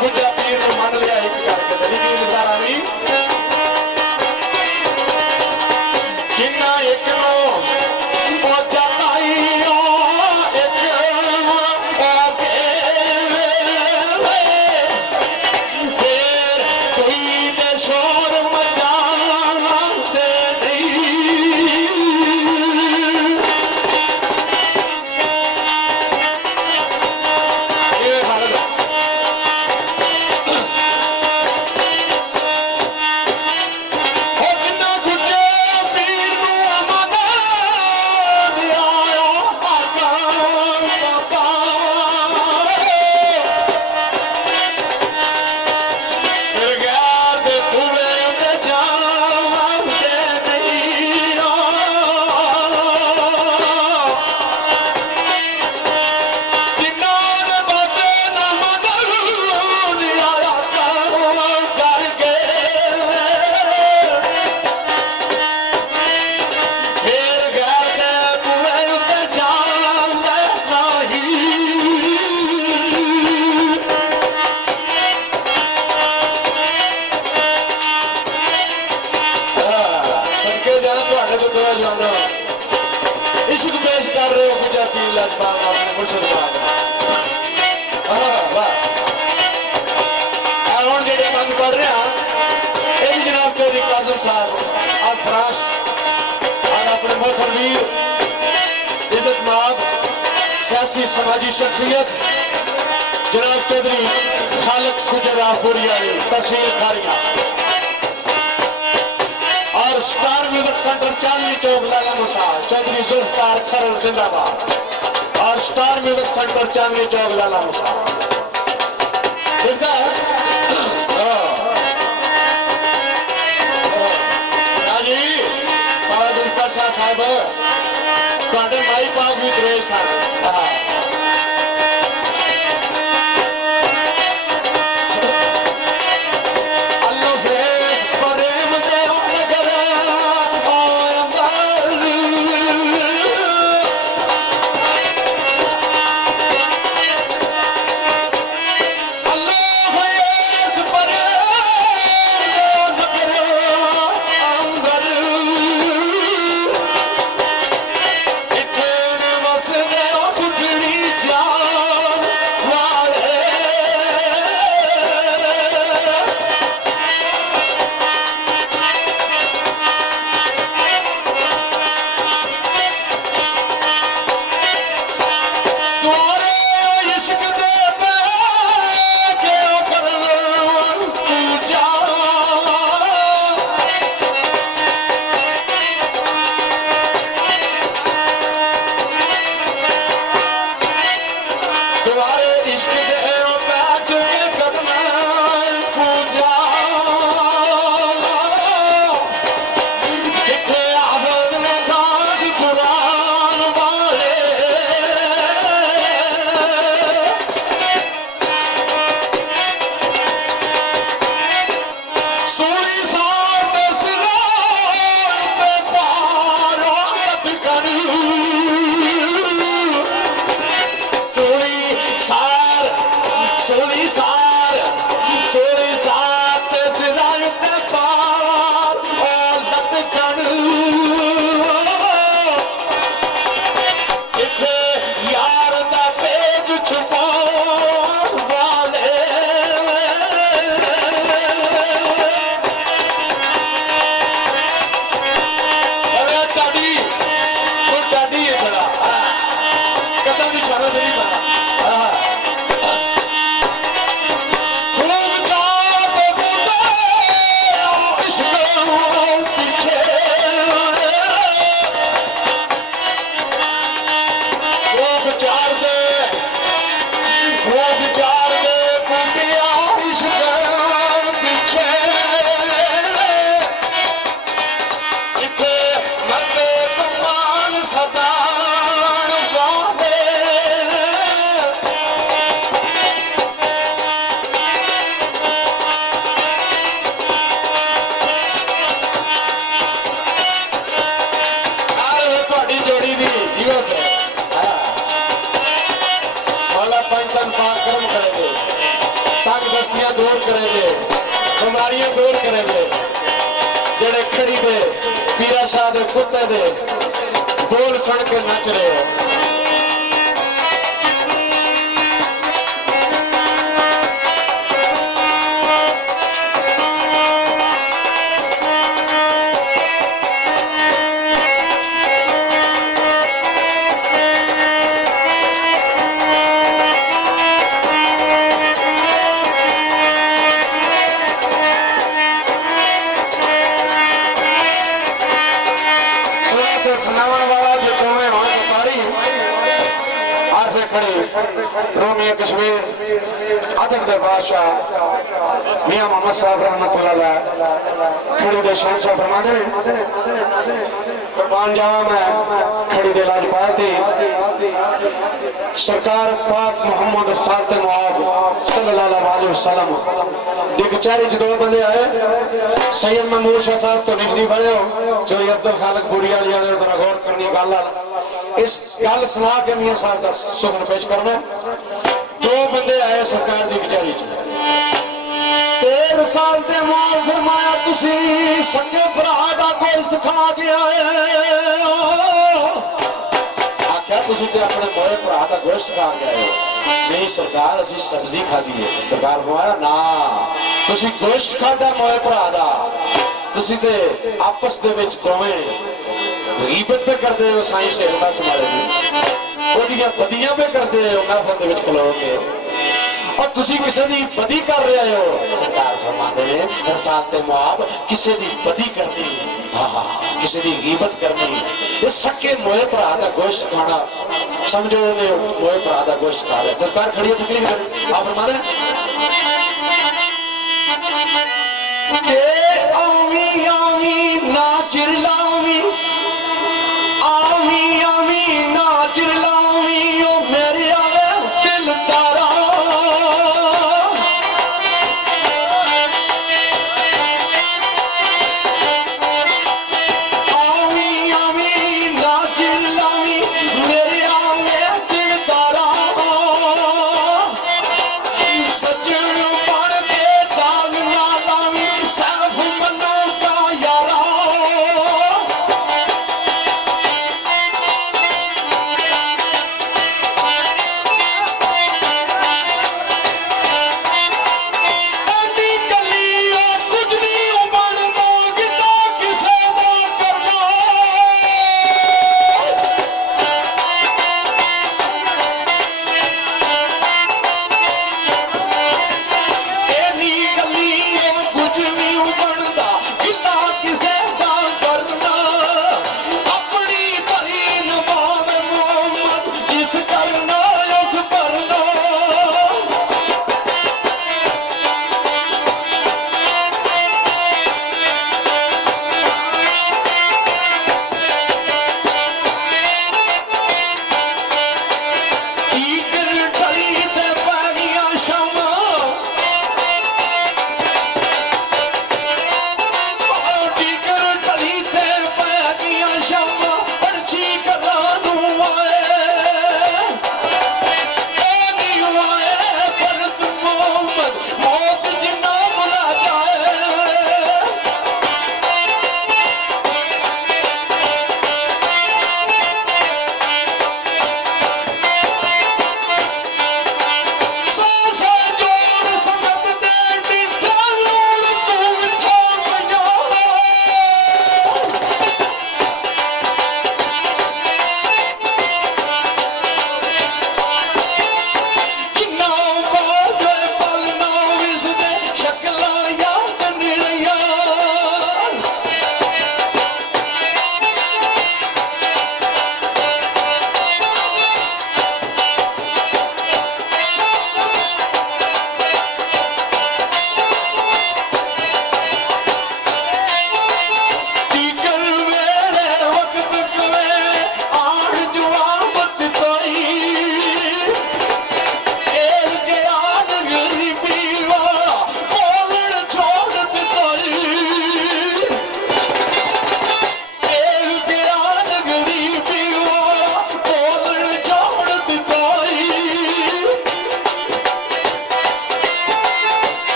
गुजा पीर ने मान लिया एक करके दलील जरा भी जिन्ना एक नो पहुंचा आई एक फिर कोई दे शोर मचा दे इश्क पेश कर रहे हो गुजा पीर लाजपाल अपने मुर्शिद पाक हम जेडे बंद पढ़ रहे हैं यही जनाब चौधरी कासिम साहब और फराश और अपने मौसरवीर इज्जत माब सियासी समाजी शख्सियत जनाब चौधरी खालिद गुजरापुरी तहसील खारिया और star music centre Chandni Chowk लाला मुसा चौधरी जुल्फकार खरल जिंदाबाद और star music centre Chandni Chowk लाला मुसा दिखता है जी बाबा जुल्फकार शाह साहब तुहाडे माई पाक भी दरेज सन इतने वसदे कुटड़ी दूर करेंगे जेड़े खड़ी दे पीरा शाह दे कुत्ते दे बोल सुन के नच रहे हो। सुनावन वाला जो तुम्हें वहां व्यापारी आरफे खड़े रोमी कश्मीर अदब दे बादशाह मियां मोहम्मद साहब रहमतुल्लाह अलैह खड़ी दे शहंशाह फरमाते ने कुर्बान जावा मैं खड़ी दे लाजपाल दी सरकार पाक मोहम्मद साल्ते मुआब सल्लल्लाहु अलैहि वसल्लम दी कचहरी च दो बंदे आए सैयद महमूद शाह साहब तो निशरी बने हो जो अब्दुल खालिक बुरी वाली वाले थोड़ा गौर करनी गल इस गल सुना के मियां साहब का सुमन पेश करना। दो बंदे आए सरकार दी कचहरी च 13 साल दे मुआब फरमाया तुसी सगे भरा दा गोश्त खा के आए आख्या तुसी ते अपने मोए भरा दा गोश्त खा के आए नहीं सरकार असी सब्जी खाधी है। सरकार फरमाया ना तुसी गोश्त खादा मोए भरा दा तुसी ते आपस दे विच दोवें गीबत पे करदे हो साईं शेर मैं समाले दी ओदियां बदियां पे करदे हो महफिल दे विच खलो के और तुसी किसी दी बदी कर रहे हो। सरकार फरमाते ने रसालते मुआब किसी दी बदी करनी हाँ किसी दी गीबत करनी ये सके मोए भरा दा गोश्त खाना समझो ने मोए भरा दा गोश्त खा लिया। सरकार खड़ी है तकलीफ कर आप फरमाते आमी आमी ना चिरलावी आमी आमी ना चिरलावी ओ मेरे आवे दिल तारा सजन पढ़ के दाग ना लावी साफ मनो का या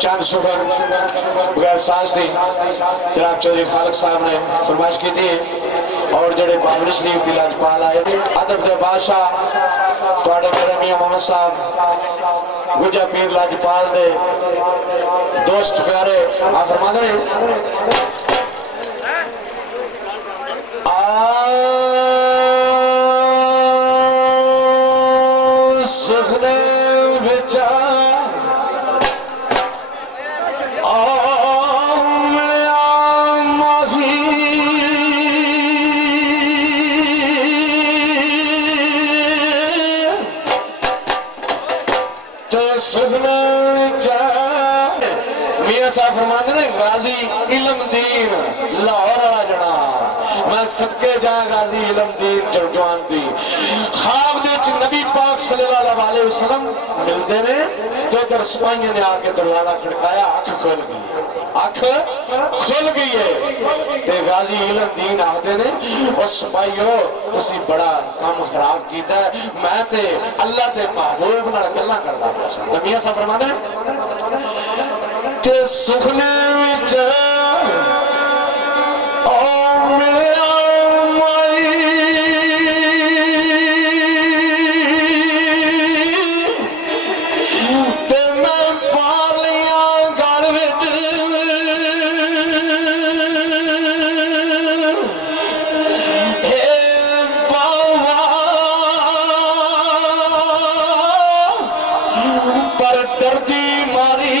चंद सुबह बगैर साज थी जनाब चौधरी खालक साहब ने फरमाइश की थी और जड़े बाबरी शरीफ की लाजपाल आए अदब के बादशाह थोड़े मेरे मियां मोहम्मद साहब गुजा पीर लाजपाल दे दोस्त प्यारे आप फरमा दे सुखने बिचा साहब फरमाते ने गाजी इल्मदीन लाहौर वाला जड़ा मैं सदके जा गाजी इल्मदीन जवान थी ख्वाब दे नबी पाक सल्लल्लाहु अलैहि वसल्लम मिलते ने तो इधर सिपाहियों ने आके दरवाजा खड़काया अख खुल गई है ते गाजी इल्मदीन आखते ने और सिपाहियों तुसी बड़ा काम खराब कीता है मैं ते अल्लाह ते महबूब नाल गल्लां करदा पिया सा ते मियां साहब फरमाते ने ते सुखने विच ओ मिलिया मारी ते मैं पालिया गल विच हे बावा पर डरदी मारी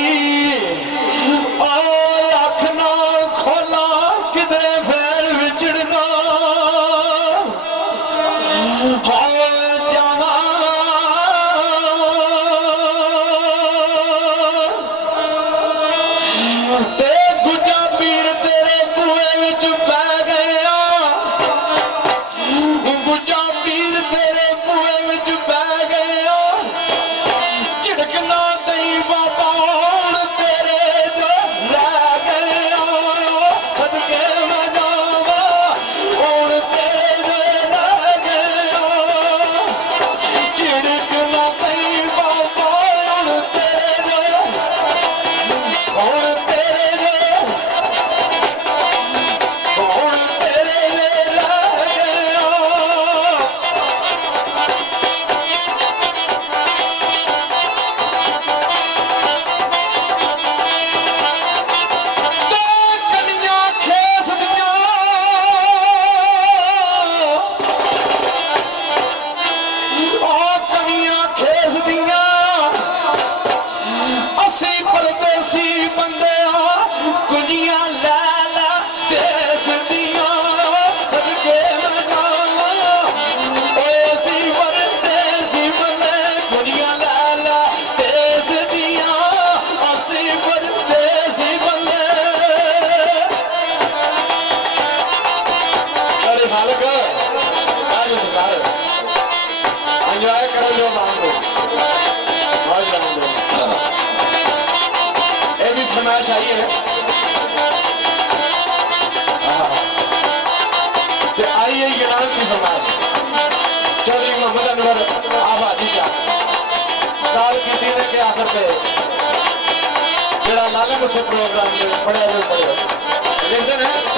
चौधरी मोहम्मद अनवर आबादी चा काल की ने क्या करते जरा लाले मुझसे प्रोग्राम में पढ़े हुए देखते हैं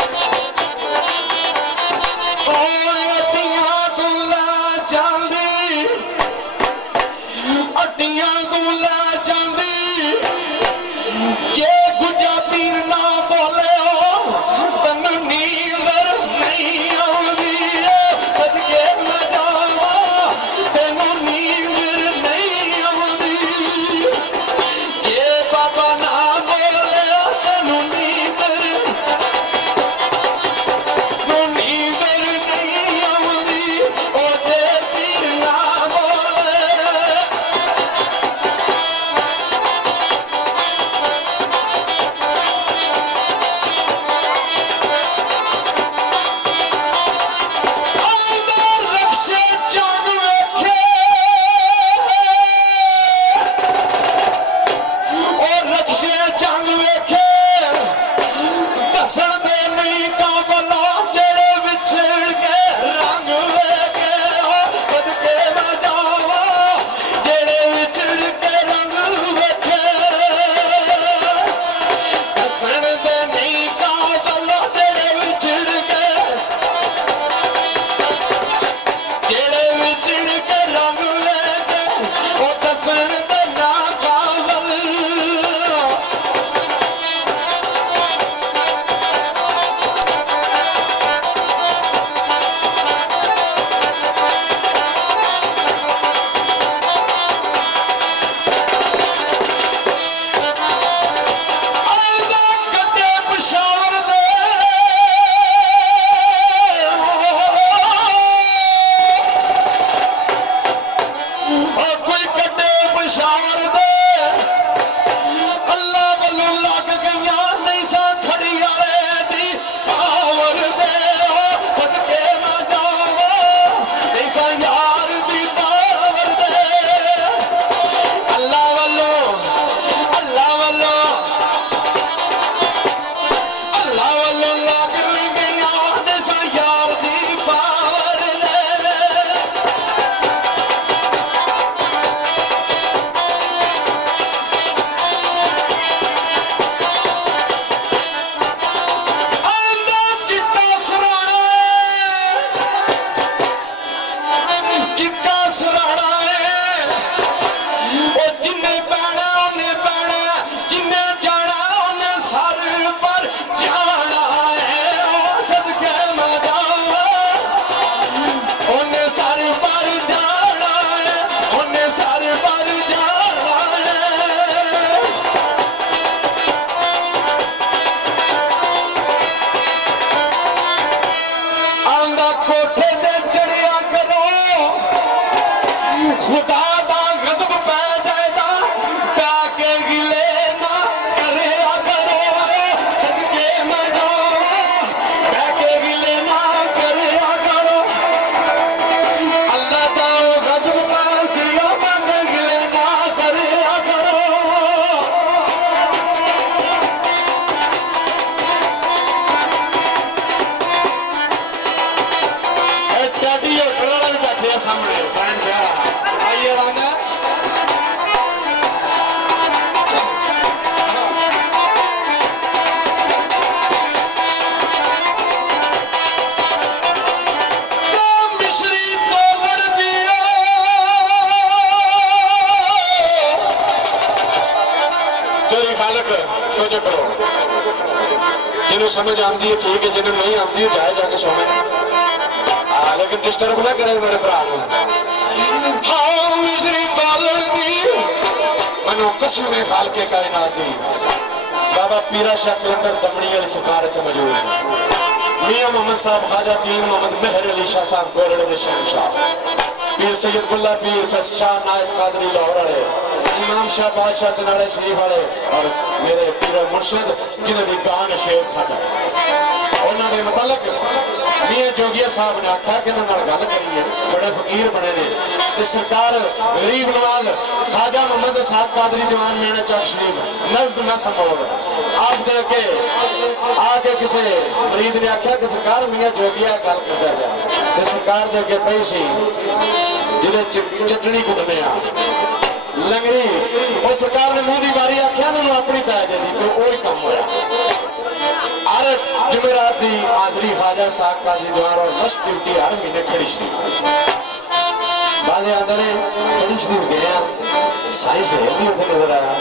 खालक तुझे करो जिन्हों समझ आती है ठीक है जिन्हों नहीं आती जाए जाके सोने लेकिन डिस्टर्ब ना करे मेरे भरा मनो कसम खाल के कायनात दी बाबा पीरा शाह कलंदर दमनी वाली सरकार इतने मौजूद मियां मोहम्मद साहब ख्वाजा दीन मोहम्मद मेहर अली शाह साहब गोरड़े के शहंशाह पीर सैयद बुल्ला पीर शाह नायत कादरी लाहौर वाले इमाम शाह बादशाह चनाड़े शरीफ वाले और मेरे पीर मुर्शद जिन्हें दी गान शेर खाटा उन्होंने मतलब मियां जोगिया साहब ने आख्या कि गल करिए बड़े फकीर बने ने ते सरकार गरीब नवाज ख्वाजा मोहम्मद साहब कादरी दीवान मेणे चौक शरीफ नज़द ना संभोग आप दे के आके किसी मरीद ने आख्या कि सरकार मियां जोगिया गल करता जाए ते सरकार दे के पई सी जिहदे चटनी कुटने आ लंगरी और सरकार ने मुंह दी बारी आख्या ना अपनी पै जाती तो वही काम होया हर जुमेरात दी आदरी ख्वाजा साहब कादरी दीवान और मस्त ड्यूटी हर महीने खड़ी शरीफ बाजे आंदे ने खड़ी शरीफ गए साई सहेल भी उसे नजर आया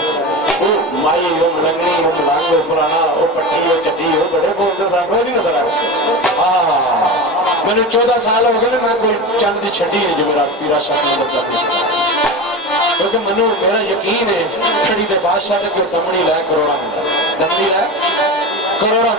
वो माई वो लंगड़ी वो मलांग वो फलाना वो पट्टी वो चड्डी वो बड़े बोलते सन वो नहीं नजर आया मैंने 14 साल हो गए मैं कोई चंद की छड़ी है जुमेरात पीरा शाह लगता क्योंकि मनु मेरा यकीन है खड़ी दे बादशाह ने कोई दमनी लै करोड़ा दमनी लै करोड़ा